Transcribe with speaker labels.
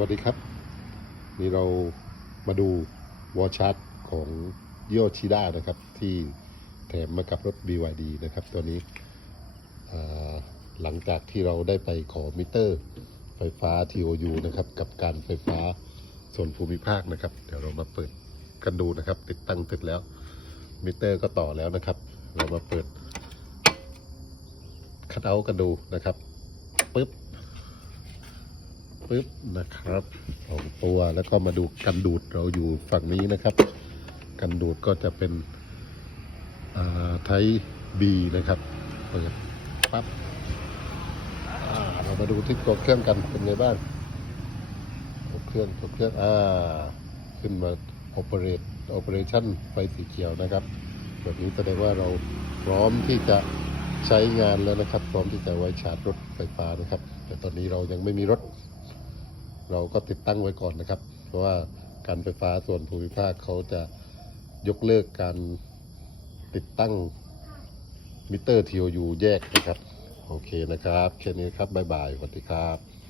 Speaker 1: วัสดีครับ นี่เรามาดูวอชาร์ตของโยชิด้านะครับ ที่แถมมากับรถ BYD นะครับ ตัวนี้หลังจากที่เราได้ไปขอมิเตอร์ ไฟฟ้า TOU นะครับ กับการไฟฟ้าส่วนภูมิภาคนะครับ เดี๋ยวเรามาเปิดกันดูนะครับ ติดตั้งเสร็จแล้ว มิเตอร์ก็ต่อแล้วนะครับ เรามาเปิดคัดเอาท์กันดูนะครับปึ๊บ ปึ๊บนะครับสองตัวแล้วก็มาดูกันดูดเราอยู่ฝั่งนี้นะครับ กันดูดก็จะเป็นไทบีนะครับเปิดปั๊บเรามาดูที่ตัวเครื่องกันเป็นไงบ้างตัวเครื่องตัวเครื่องอ่าขึ้นมา operate operation ไฟสีเขียวนะครับแบบนี้แสดงว่าเราพร้อมที่จะใช้งานแล้วนะครับ พร้อมที่จะไว้ชาร์จรถไฟฟ้านะครับ แต่ตอนนี้เรายังไม่มีรถ เราก็ติดตั้งไว้ก่อนนะครับ เพราะว่าการไฟฟ้าส่วนภูมิภาคเขาจะยกเลิกการติดตั้งมิเตอร์ทีโอยูแยกนะครับ โอเคนะครับแค่นี้ครับบ๊ายบายสวัสดีครับ